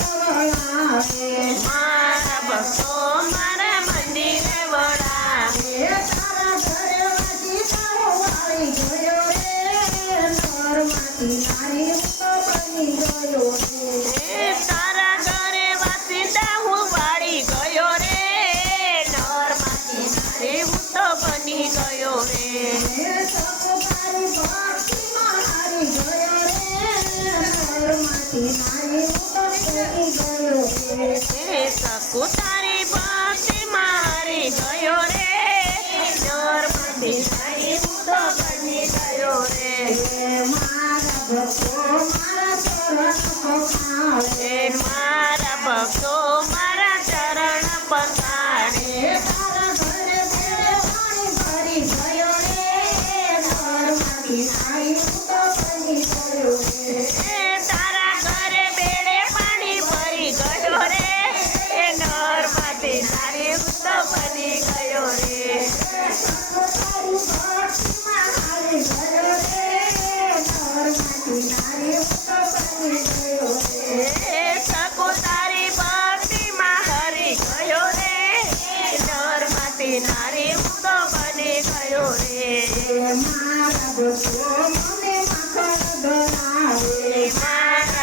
આવે કોતારી પાસે મારે ગયો રે? નરમાંથી સારી હું તો બની ગયો રે. મારા ભક્તો મારા ચરણ પખાડે મારા ભક્તો મારા ચરણ પખાડે તારા ઘરે ગયો રે. નરમાંથી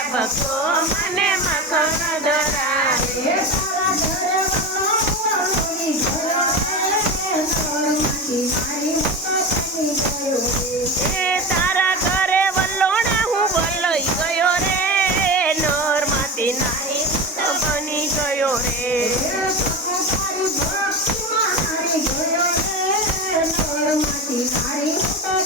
ભક્તો મને તારા ધરવાની મારી ઉપાસની હું વલ્લોઈ ગયો રે, નોરમાંથી નાઈ તો બની ગયો રે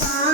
bye.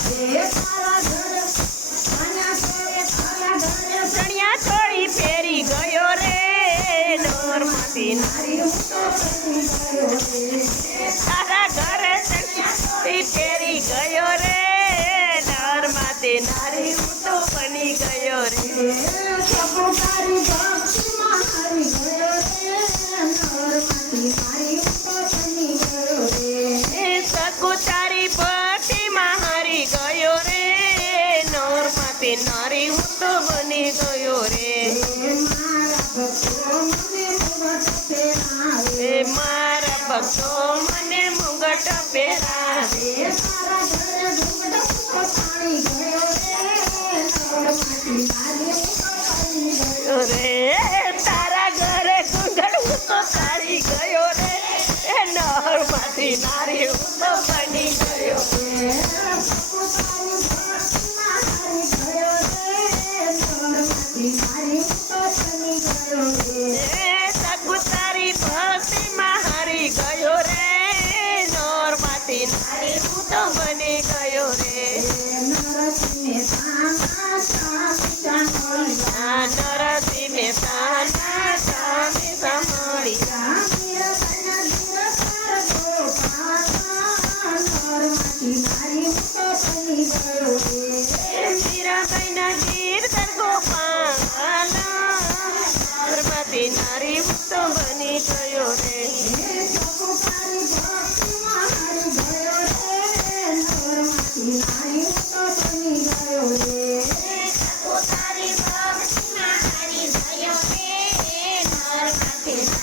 છો મને મુગટ પહેરાવે. તારા ઘરે ઘૂંઘટ તો ગયો રે. નહર માટી નારી